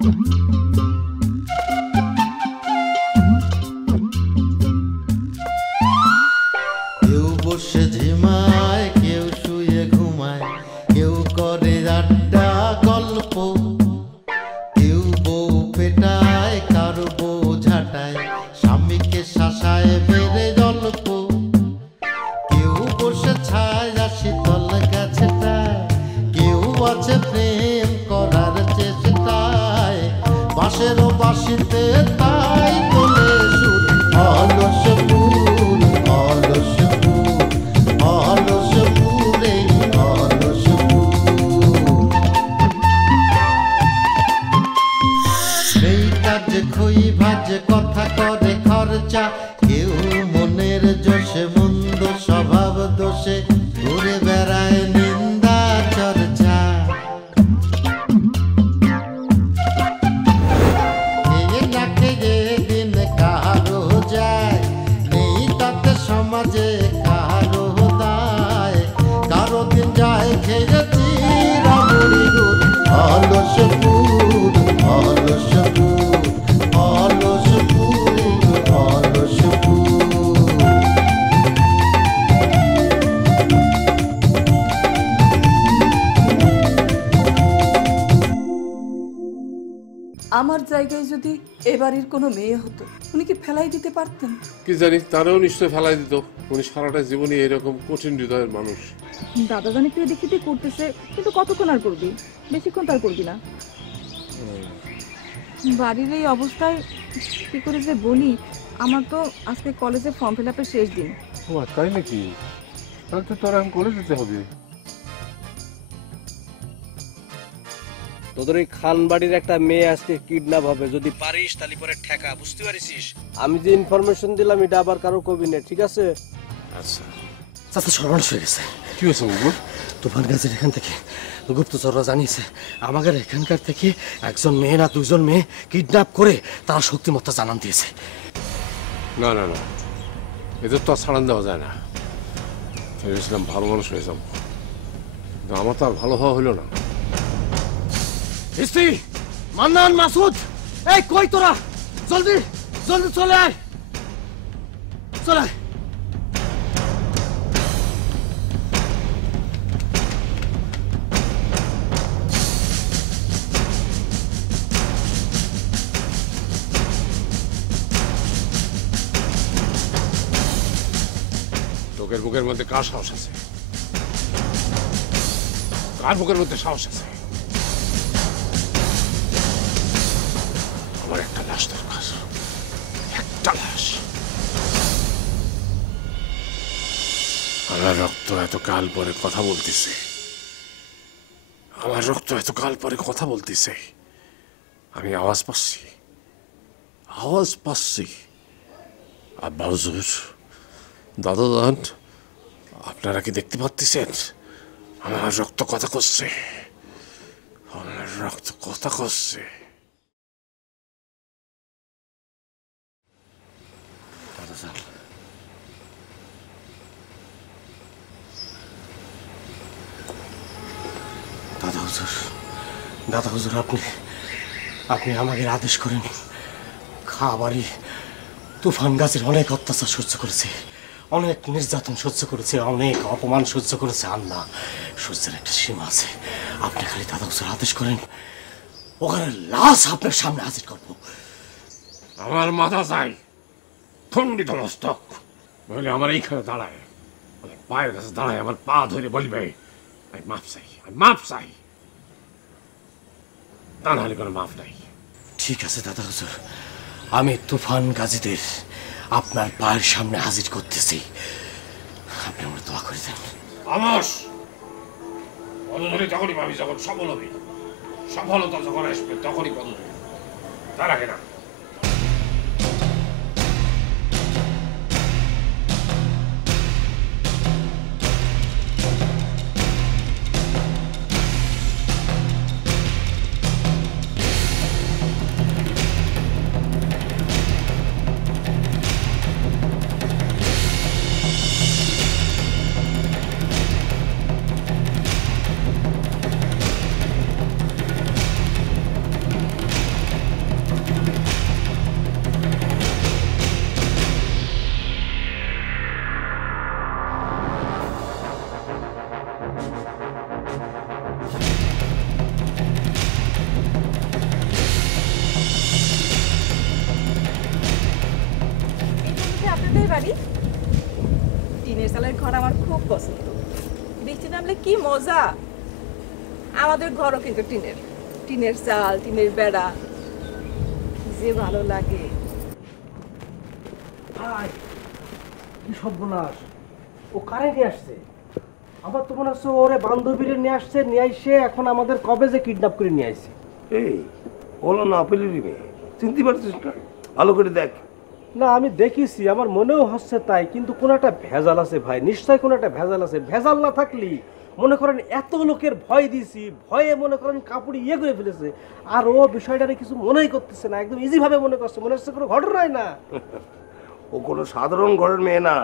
কেউ বসে ঝিমায়, কেউ শুয়ে ঘুমায়, কেউ করে আড্ডা গল্প, কেউ বউ পেটায়, কারো বউ ঝাঁটায়, স্বামীকে শাসায় বেড়ে গল্প, কেউ বসে ছায় শীতল গাছটায়, কেউ আছে প্রেম করার চেষ্টায়, বাঁশেরও বাঁশিতে তাই তোলে সুর, অলস ফুল, অলস ফুল, অলস ফুল, এই অলস ফুল। এই কাজে খই ভাজে কথা করে খরচা, কেউ মনের জোশে মন্দ স্বভাব দোষে ঘুরে বেড়ায় নিন্দা চর্চা, না খেয়ে দিন কারো যায়, নেই তাতে সমাজে কারো দায়, কারো দিন যায় খেয়েছি রামুড়ি গুড়, অলস ফুল, অলস ফুল, অলস ফুল, অলস ফুল। আমার জায়গায় যদি এবারের কোনো মেয়ে হতো, উনি কি ফেলাই দিতে পারতেন? কি জানি, তারাও নিশ্চয় ফেলাই দিত। উনি সারাটা জীবনই এরকম কঠিন হৃদয়ের মানুষ। দাদা জানি তুই দেখিতে করতেছে, কিন্তু কতক্ষণ আর করবি? বেশিক্ষণ তার করবি না। বাড়ির এই অবস্থায় কি করে যে বলি, আমার তো আজকে কলেজে ফর্ম ফিল আপের শেষ দিন। ও তাই নাকি? তাহলে তো তোর এখন কলেজ যেতে হবে। তোদের ওই খান বাড়ির একটা মেয়ে আজকে কিডন্যাপ হবে, যদি পারিস তাহলে পরে ঠেকা, বুঝতে পারিস? আমি যে ইনফরমেশন দিলাম এটা আবার কারো কবি না, ঠিক আছে? আচ্ছা চাচা সর্বনাশ হয়ে গেছে। কি হয়েছে বাবু? তুফান গাছের এখান থেকে গুপ্তচররা জানিয়েছে আমাদের এখানকার থেকে একজন মেয়ে না দুজন মেয়ে কিডন্যাপ করে তারা শক্তিমত্তা জানান দিয়েছে। না না না, এদের তো আর ছাড়ান দেওয়া যায় না। ভেবেছিলাম ভালো মানুষ হয়ে যাবো, কিন্তু আমার তো আর ভালো হওয়া হলো না। ইস্তি, মান্নান, মাসুদ, এই কই তোরা? জলদি জলদি চলে আয়, চলে আয়। লোকের বুকের মধ্যে কার সাহস আছে? কার বুকের মধ্যে সাহস আছে? আমার একটা লাশ দরকার, একটা লাশ। আমার রক্ত এত কাল পরে কথা বলতেছে, আমার রক্ত এত কাল পরে কথা বলতেছে। আমি আওয়াজ পাচ্ছি, আওয়াজ পাচ্ছি। আব্বা হুজুর, দাদা দান, আপনারা কি দেখতে পাচ্ছেন? আমার রক্ত কথা করছে, আমার রক্ত কথা করছে। দাদা হুজুর, দাদা হুজুর, আপনি আপনি আমাকে আদেশ করেন। খাবারই তুফান গাছের অনেক অত্যাচার সহ্য করেছে, অনেক নির্যাতন সহ্য করেছে, অনেক অপমান সহ্য করেছে। আল্লাহ, সহ্যের একটা সীমা আছে। আপনি খালি দাদা হুজুর আদেশ করেন, ওখানে লাশ আপনার সামনে হাজির করবো। আমার মাথা চাই, খণ্ডিত মস্তক, বলে আমার এইখানে দাঁড়ায়, আমার পায়ের কাছে দাঁড়ায়, আমার পা ধরে বলবে আমি মাফ চাই, আমি মাফ চাই। তা নাহলে কোনো মাফ নাই। ঠিক আছে দাদা হুজুর, আমি তুফান গাজীদের আপনার পায়ের সামনে হাজির করতেছি, আপনি আমার দোয়া করে দেন। আমস পদধূলি তখনই পাবি যখন সফল হবি, সফলতা যখন আসবে তখনই পদধূলি, তার আগে না। বাড়ি? টিনের চালের ঘর আমার খুব পছন্দ। বৃষ্টি নামলে কি মজা। আমাদের ঘরও কিন্তু টিনের, টিনের চাল, টিনের বেড়া, কি যে ভালো লাগে। কি সর্বনাশ, ও কারে নিয়ে আসছে? আবার তো মনে হচ্ছে ওরে বান্ধবীরে নিয়ে আসছে, নিয়ে আসে এখন আমাদের কবে যে কিডন্যাপ করে নিয়ে আসছে। এই বলো না আপেলেরই মেয়ে, চিনতে পারছিস না? ভালো করে দেখ। না আমি দেখেছি, আমার মনেও হচ্ছে তাই, কিন্তু কোনো একটা ভেজাল আছে ভাই, নিশ্চয় কোনো একটা ভেজাল আছে। ভেজাল না থাকলি মনে করেন এত লোকের ভয় দিছি, ভয়ে মনে করেন কাপড় ইয়ে করে ফেলেছে, আর ও বিষয়টারে কিছু মনেই করতেছে না, একদম ইজি ভাবে মনে করছে, মনে হচ্ছে কোনো ঘটনাই না। ও কোনো সাধারণ ঘরের মেয়ে না,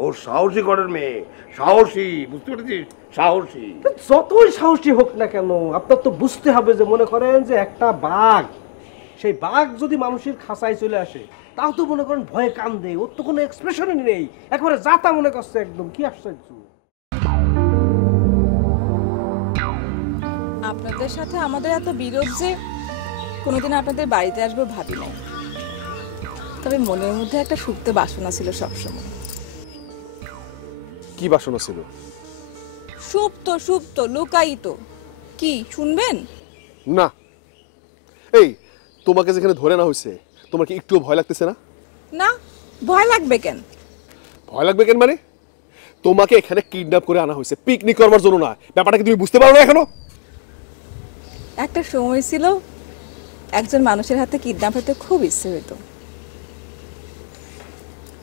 ও সাহসী ঘরের মেয়ে, সাহসী, বুঝতে পেরেছিস? সাহসী। যতই সাহসী হোক না কেন, আপনার তো বুঝতে হবে যে মনে করেন যে একটা বাঘ, সেই বাঘ যদি মানুষের খাঁচায় চলে আসে তাও তো মনে করেন ভয়ে কান্দে, ওর তো কোনো এক্সপ্রেশনই নেই, একেবারে যাতা মনে করছে একদম। কি আশ্চর্য। আপনাদের সাথে আমাদের এত বিরোধ যে কোনোদিন আপনাদের বাড়িতে আসবো ভাবি নাই। তবে মনের মধ্যে একটা সুপ্ত বাসনা ছিল সবসময়। কি বাসনা ছিল? সুপ্ত সুপ্ত লুকায়িত। কি শুনবেন? না, এই তোমাকে যেখানে ধরে না হয়েছে তোমার কি একটু ভয় লাগতেছে না? না, ভয় লাগবে কেন? ভয় লাগবে কেন মানে? তোমাকে এখানে কিডন্যাপ করে আনা হয়েছে পিকনিক করবার জন্য না। ব্যাপারটা কি তুমি বুঝতে পারো না এখনো? একটা সময় ছিল একজন মানুষের হাতে কিডন্যাপ হতে খুব ইচ্ছে হতো।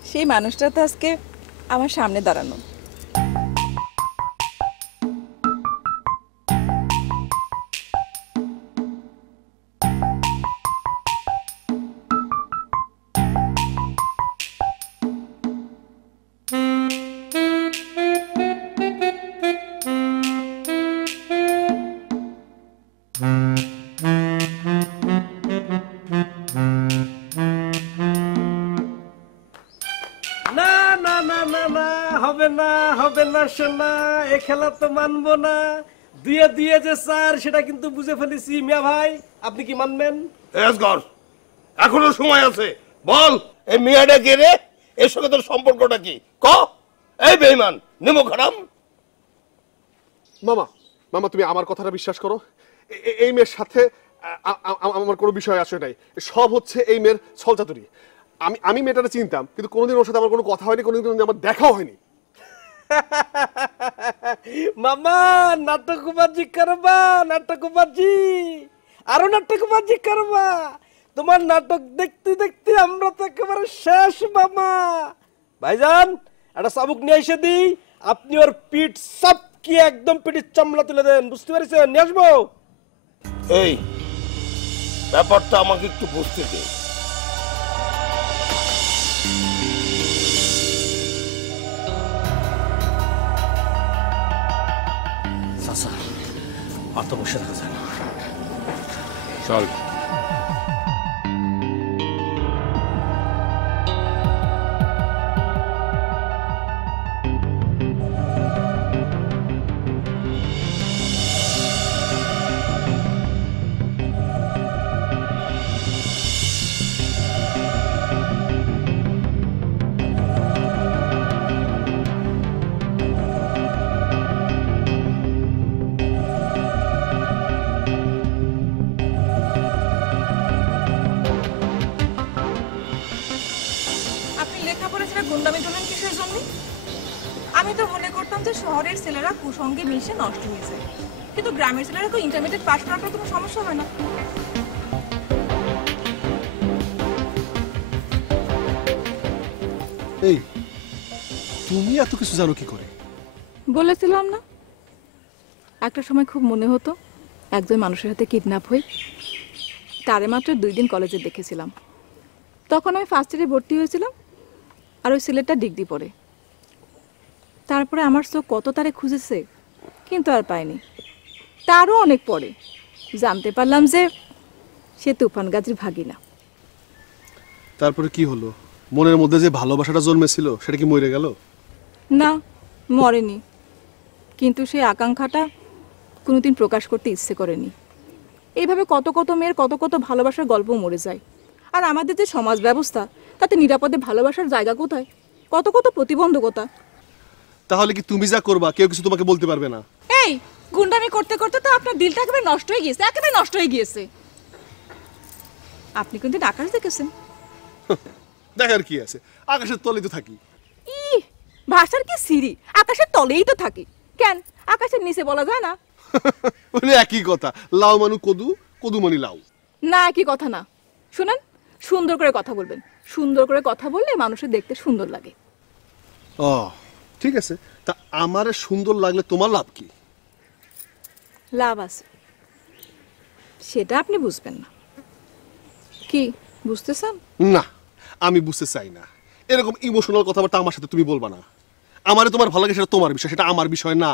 সেই মানুষটা তো আজকে আমার সামনে দাঁড়ানো। না না না না না, হবে না হবে না সোনা, এ খেলা তো মানবো না। দুয়ে দুয়ে যে স্যার সেটা কিন্তু বুঝে ফেলেছি। মিয়া ভাই আপনি কি মানবেন? এসগর, এখনো সময় আছে, বল এই মেয়েটা কে রে? এর সঙ্গে তোর সম্পর্কটা কি? ক। এই বেঈমান নেমো খারাম। মামা, মামা তুমি আমার কথাটা বিশ্বাস করো। এই মেয়ের সাথে আমার কোনো বিষয় আছে নাই, সব হচ্ছে এই মেয়ের ছলচাতুরি। আমি মেয়েটাকে চিনতাম, কিন্তু কোনোদিন ওর সাথে আমার কোনো কথা হয়নি, কোনোদিন আমার দেখাও হয়নি। মামা নাটকবাজি করবা, নাটকবাজি, আরো নাটকবাজি করবা। তোমার নাটক দেখতে দেখতে আমরা তো একেবারে শেষ মামা। ভাইজান একটা চাবুক নিয়ে এসে দিই, আপনি ওর পিঠ সব কি একদম পিঠের চামড়া তুলে দেন, বুঝতে পারছেন? নিয়ে আসবো। এই ব্যাপারটা আমাকে একটু বুঝতে দে। চাচা আর তো বসে থাকা যায় না। চল। আপনি লেখাপড়া ছেড়ে গুন্ডামি করলেন কিসের জন্য? আমি তো মনে করতাম যে শহরের ছেলেরা কুসঙ্গে মিশে নষ্ট হয়ে যায়, কিন্তু গ্রামের ছেলেরা তো ইন্টারমিডিয়েট পাস করার পর কোনো সমস্যা হয় না। এই তুমি এত কিছু জানো কি করে? বলেছিলাম না, একটা সময় খুব মনে হতো একজন মানুষের হাতে কিডন্যাপ হই। তারে মাত্র 2 দিন কলেজে দেখেছিলাম। তখন আমি ফার্স্ট ইয়ারে ভর্তি হয়েছিলাম, আর ওই ছেলেটা ডিগ্রি পড়ে। তারপরে আমার চোখ কত তারে খুঁজেছে, কিন্তু আর পাইনি। তারও অনেক পরে জানতে পারলাম যে সে তুফান গাজীর ভাগিনা। তারপরে কি হলো? মনের মধ্যে যে ভালোবাসাটা জন্মেছিল সেটা কি মরে গেল? না, মরেনি, কিন্তু সেই আকাঙ্ক্ষাটা কোনোদিন প্রকাশ করতে ইচ্ছে করেনি। এইভাবে কত কত মেয়ের কত কত ভালোবাসার গল্প মরে যায়। আর আমাদের যে সমাজ ব্যবস্থা, তাতে নিরাপদে ভালোবাসার জায়গা কোথায়? কত কত প্রতিবন্ধকতা। তাহলে কি তুমি যা করবা কেউ কিছু তোমাকে বলতে পারবে না? এই গুন্ডামি করতে করতে তো আপনার দিলটা একেবারে নষ্ট হয়ে গিয়েছে, একেবারে নষ্ট হয়ে গিয়েছে। আপনি কিন্তু আকাশ দেখেছেন? দেখার কি আছে, আকাশের তলে তো থাকি। ই ভাষার কি সিঁড়ি, আকাশের তলেই তো থাকি। কেন আকাশের নিচে বলা যায় না? বলে একই কথা, লাউ মানু কদু, কদু মানি লাউ। না একই কথা না। শুনেন, সুন্দর করে কথা বলবেন। সুন্দর করে কথা বললে মানুষের দেখতে সুন্দর লাগে। ও ঠিক আছে, তা আমারে সুন্দর লাগলে তোমার লাভ কি? লাভ আছে, সেটা আপনি বুঝবেন না। কি বুঝতে চান? না, আমি বুঝতে চাই না। এরকম ইমোশনাল কথাবার্তা আমার সাথে তুমি বলবা না। আমারে তোমার ভালো লাগে সেটা তোমার বিষয়, সেটা আমার বিষয় না।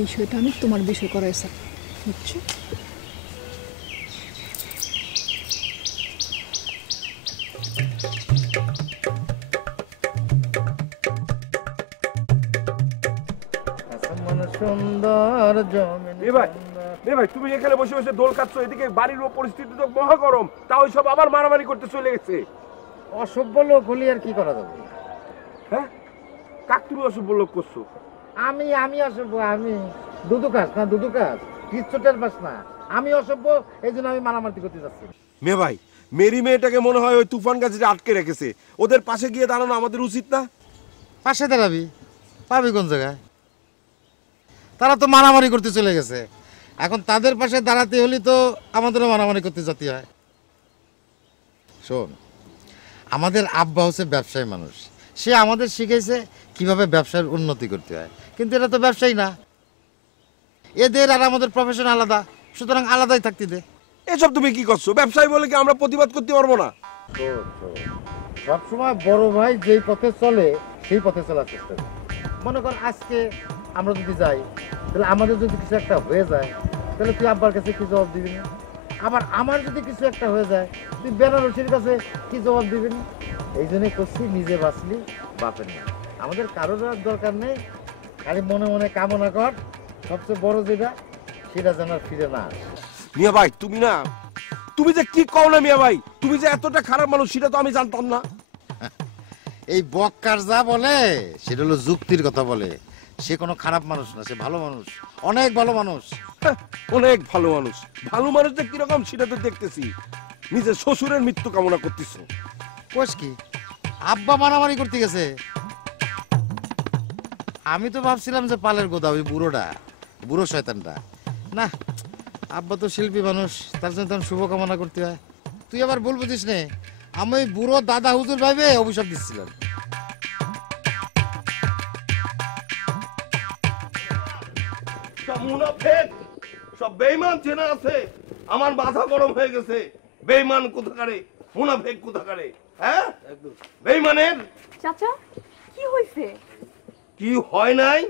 বিষয়টা আমি তোমার বিষয় করাই স্যার, বুঝছো? সুন্দর জমিন। ভাই তুমি এখানে বসে বসে দোল খাচ্ছ, এদিকে বাড়ির পরিস্থিতি তো মহা গরম, তা ওই সব আবার মারামারি করতে চলে গেছে। অসভ্য লোক হলি আর কি করা যাবে? হ্যাঁ, কাক তুমি অসভ্য লোক করছো? আমি অসভ্য? আমি দুদু কাজ না, দুদু কাজ কিচ্ছুটের পাস না। আমি অসভ্য, এই জন্য আমি মারামারি করতে যাচ্ছি। মে ভাই, মেরি মেয়েটাকে মনে হয় ওই তুফান গাছে আটকে রেখেছে, ওদের পাশে গিয়ে দাঁড়ানো আমাদের উচিত না? পাশে দাঁড়াবি, পাবি কোন জায়গায়? তারা তো মারামারি করতে চলে গেছে, এখন তাদের পাশে দাঁড়াতে হলে তো আমাদেরও মারামারি করতে যেতে হয়। শোন, আমাদের আব্বা হচ্ছে ব্যবসায়ী মানুষ, সে আমাদের শিখেছে কিভাবে ব্যবসার উন্নতি করতে হয়, কিন্তু এরা তো ব্যবসায়ী না। এদের আর আমাদের প্রফেশন আলাদা, সুতরাং আলাদাই থাকতে দে। এসব তুমি কি করছো? ব্যবসায়ী বলে কি আমরা প্রতিবাদ করতে পারবো না? সবসময় বড় ভাই যেই পথে চলে সেই পথে চলার চেষ্টা করি। মনে কর আজকে আমরা যদি যাই, তাহলে আমাদের যদি কিছু একটা হয়ে যায়, তাহলে তুই আব্বার কাছে কি জবাব দিবি না? আবার আমার যদি কিছু একটা হয়ে যায়, তুই বেনারসির কাছে কি জবাব দিবি না? এই জন্যই করছি, নিজে বাঁচলি বাপের না। আমাদের কারোর আর দরকার নেই, খালি মনে মনে কামনা কর, সবচেয়ে বড় যেটা সেটা যেন আর ফিরে না আসে। মিয়া ভাই তুমি না, তুমি যে কি কও না মিয়া ভাই, তুমি যে এতটা খারাপ মানুষ সেটা তো আমি জানতাম না। এই বক্কার যা বলে সেটা হলো যুক্তির কথা বলে। সে কোনো খারাপ মানুষ না, সে ভালো মানুষ, অনেক ভালো মানুষ। হ্যাঁ, অনেক ভালো মানুষ। ভালো মানুষটা কিরকম সেটা তো দেখতেছি। নিজের শ্বশুরের মৃত্যু কামনা করতেছো। কোষ কি, আব্বা মারামারি করতে গেছে? আমি তো ভাবছিলাম যে পালের গোদা, ওই বুড়ো শয়তানটা। না, আব্বা তো শিল্পী মানুষ, তার জন্য তখন শুভকামনা করতে হয়। তুই আবার ভুল বুঝিস নে, আমি ওই বুড়ো দাদা হুজুর ভাইবে অভিশাপ দিচ্ছিলাম। সব মুনাফেক, সব বেঈমান চেনা আছে। আমার মাথা গরম হয়ে গেছে। বেঈমান কোথাকারে, মুনাফেক কোথাকারে? হ্যাঁ, বেঈমানের চাচা কি হয়েছে? কি হয় নাই?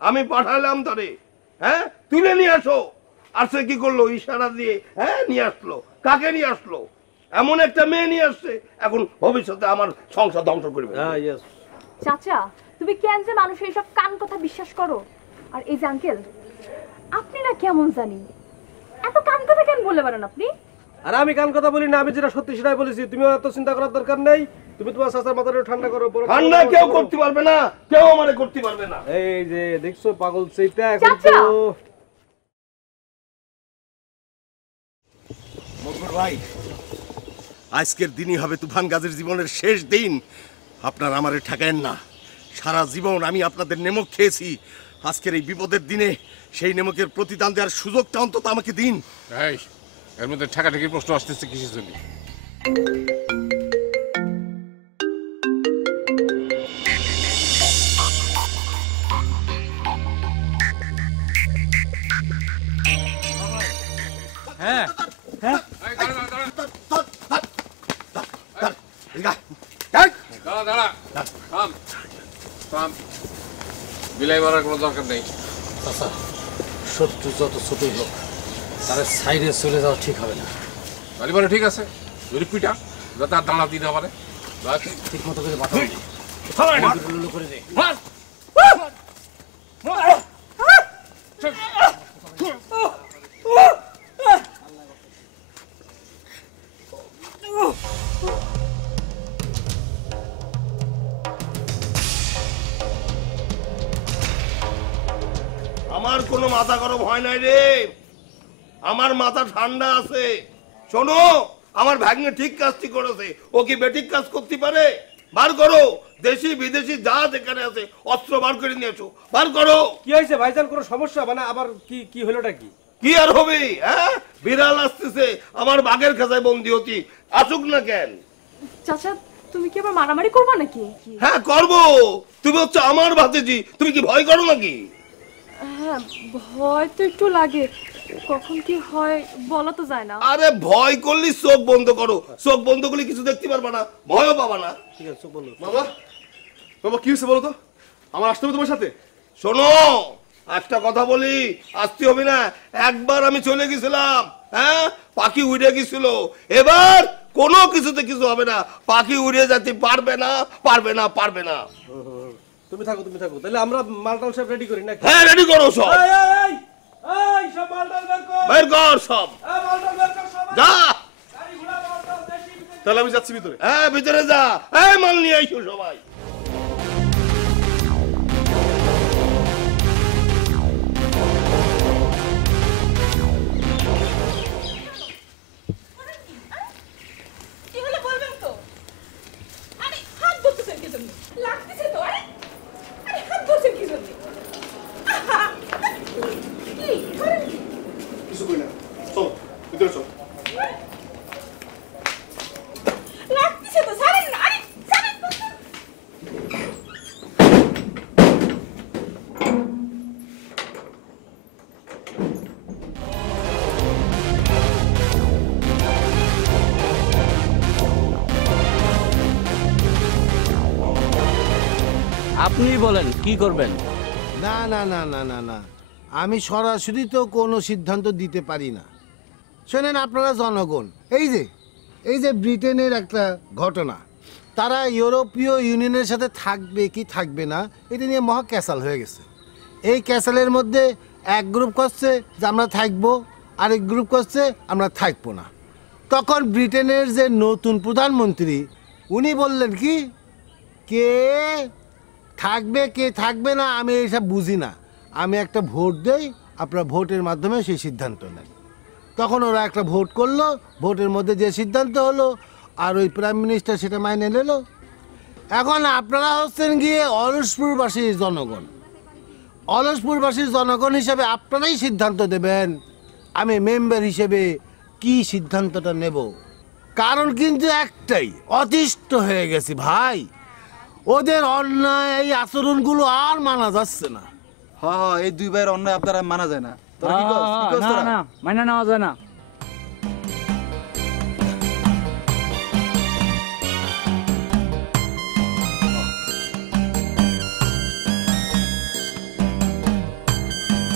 আমি পাঠালাম তারে, হ্যাঁ, তুলে নিয়ে আসো। আর সে কি করলো? ইশারা দিয়ে হ্যাঁ নিয়ে আসলো। কাকে নিয়ে আসলো? এমন একটা মেয়ে নিয়ে আসছে, এখন ভবিষ্যতে আমার সংসার ধ্বংস করবে। চাচা তুমি কেন যে মানুষের এইসব কান কথা বিশ্বাস করো? আর এই যে আঙ্কেল, আপনি না কেমন জানি এত কান কথা কেন বলে পারেন আপনি? আর আমি কান কথা বলি না, আমি যেটা সত্যি সেটাই বলেছি। তুমি এত চিন্তা করার দরকার নেই। তুমি তোমার চাচার মাথাটা ঠান্ডা করো। ঠান্ডা কেউ করতে পারবে না, কেউ আমারে করতে পারবে না। এই যে দেখছো পাগল সেইটা এখন তো মকবুল ভাই, আজকের দিনই হবে তুফান গাজীর জীবনের শেষ দিন। আপনারা আমারে ঠেকায়েন না। সারা জীবন আমি আপনাদের নেমক খেয়েছি। আজকের এই বিপদের দিনে সেই নেমকের প্রতিদান দেওয়ার সুযোগটা অন্তত আমাকে দিন। এই এর মধ্যে ঠেকাঠেকির প্রশ্ন আসতেছে কিসের জন্য? হ্যাঁ হ্যাঁ দাঁড়া থাম থাম, বিলাই মারার কোনো দরকার নেই। চাচা, শত্রু যত ছোটই হোক, তার সাইডে চলে যাওয়া ঠিক হবে না। গাড়ি বলে ঠিক আছে, যদি পিটা যাতে আর দাঁড়া দিতে পারে, ঠিক মতো করে মাথা করে দে। মার মাথা গরম হয় নাই রে, আমার মাথা ঠান্ডা আছে। শোনো, আমার ভাগ্নে ঠিক কাজটি করেছে, ও কি বেঠিক কাজ করতে পারে? বার করো, দেশি বিদেশি যা যেখানে আছে অস্ত্র বার করে নিয়ে এসো, বার করো। কি হয়েছে ভাইজান, কোনো সমস্যা? মানে আবার কি কি হলোটা কি? কি আর হবে, হ্যাঁ? বিড়াল আসতেছে, আমার বাঘের খাঁচায় বন্দি হতি, আসুক না কেন? চাচা তুমি কি আবার মারামারি করবা নাকি? হ্যাঁ করবো, তুমি হচ্ছে আমার ভাতিজি, তুমি কি ভয় করো নাকি? হ্যাঁ ভয় তো একটু লাগে, কখন কি হয় বলা তো যায় না। আরে ভয় করলে চোখ বন্ধ করো, চোখ বন্ধ করলে কিছু দেখতে পারবা না, ভয়ও পাবা না। ঠিক আছে, চুপ বলো। মামা মামা কি হয়েছে বলো তো, আমার আসতে হবে তোমার সাথে? শোনো, একটা কথা বলি, আসতে হবে না। একবার আমি চলে গেছিলাম, হ্যাঁ, পাখি উড়ে গেছিল, এবার কোনো কিছুতে কিছু হবে না, পাখি উড়ে যেতে পারবে না, পারবে না, পারবে না। তুমি থাকো, তাহলে আমরা মালটাল সব রেডি করি নাকি? হ্যাঁ রেডি করো সব, এই এই এই এই সব মালটাল বের কর, বের কর সব, এই মালটাল বের কর সব, যা। গাড়ি ঘোড়া মালটাল দেশি বিদেশি। তাহলে আমি যাচ্ছি ভিতরে। হ্যাঁ ভিতরে যা, এই মাল নিয়ে আইসো সবাই। কি হলো বলবেন তো? আরে হাত ধরতেছেন কি জন্য? লাগতেছে তো। আরে আরে হাত ধরছেন কি জন্য? আহা! কি করেন কি? কিছু কই না, চল ভিতরে চল। লাগতেছে তো, ছাড়েন না। আরে ছাড়েন তো। আপনি বলেন কি করবেন? না না না না না না, আমি সরাসরি তো কোনো সিদ্ধান্ত দিতে পারি না। শোনেন আপনারা জনগণ, এই যে ব্রিটেনের একটা ঘটনা, তারা ইউরোপীয় ইউনিয়নের সাথে থাকবে কি থাকবে না এটা নিয়ে মহা ক্যাসাল হয়ে গেছে। এই ক্যাসালের মধ্যে এক গ্রুপ করছে যে আমরা থাকবো, আরেক গ্রুপ করছে আমরা থাকবো না। তখন ব্রিটেনের যে নতুন প্রধানমন্ত্রী উনি বললেন কি, কে থাকবে কে থাকবে না আমি এইসব বুঝি না, আমি একটা ভোট দেই, আপনারা ভোটের মাধ্যমে সেই সিদ্ধান্ত নেন। তখন ওরা একটা ভোট করলো, ভোটের মধ্যে যে সিদ্ধান্ত হলো আর ওই প্রাইম মিনিস্টার সেটা মাইনে নিল। এখন আপনারা হচ্ছেন গিয়ে অলসপুরবাসীর জনগণ, অলসপুরবাসীর জনগণ হিসেবে আপনারাই সিদ্ধান্ত দেবেন আমি মেম্বার হিসেবে কি সিদ্ধান্তটা নেব। কারণ কিন্তু একটাই, অতিষ্ঠ হয়ে গেছি ভাই, ওদের অন্যায় এই আচরণগুলো আর মানা যাচ্ছে না। হ্যাঁ এই দুই ভাইয়ের অন্যায় আপনারা মানা যায় না। তোরা কি কস? কি কস তোরা? না মানা নেওয়া যায় না।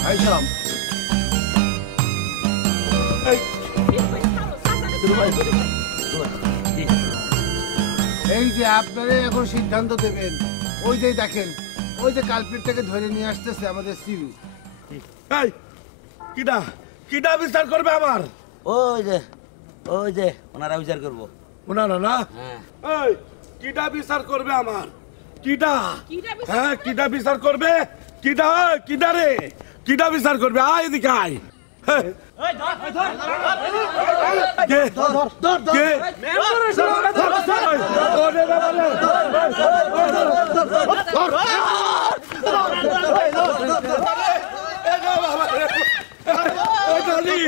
আইসালাম। এই যে আপনারা এখন সিদ্ধান্ত দেবেন, ওই যে দেখেন ওই যে কালপিটটাকে ধরে নিয়ে আসতেছে আমাদের সিবি। এই কিডা কিডা বিচার করবে আমার? ওই যে ওনারা বিচার করবো। ওনারা না? এই কিডা বিচার করবে আমার? কিডা? হ্যাঁ কিডা বিচার করবে? কিডা? কিডা রে? কিডা বিচার করবে? আয় এদিকে আয়। কে? কে? ওরে বাবা রে। এই বাবা রে। এই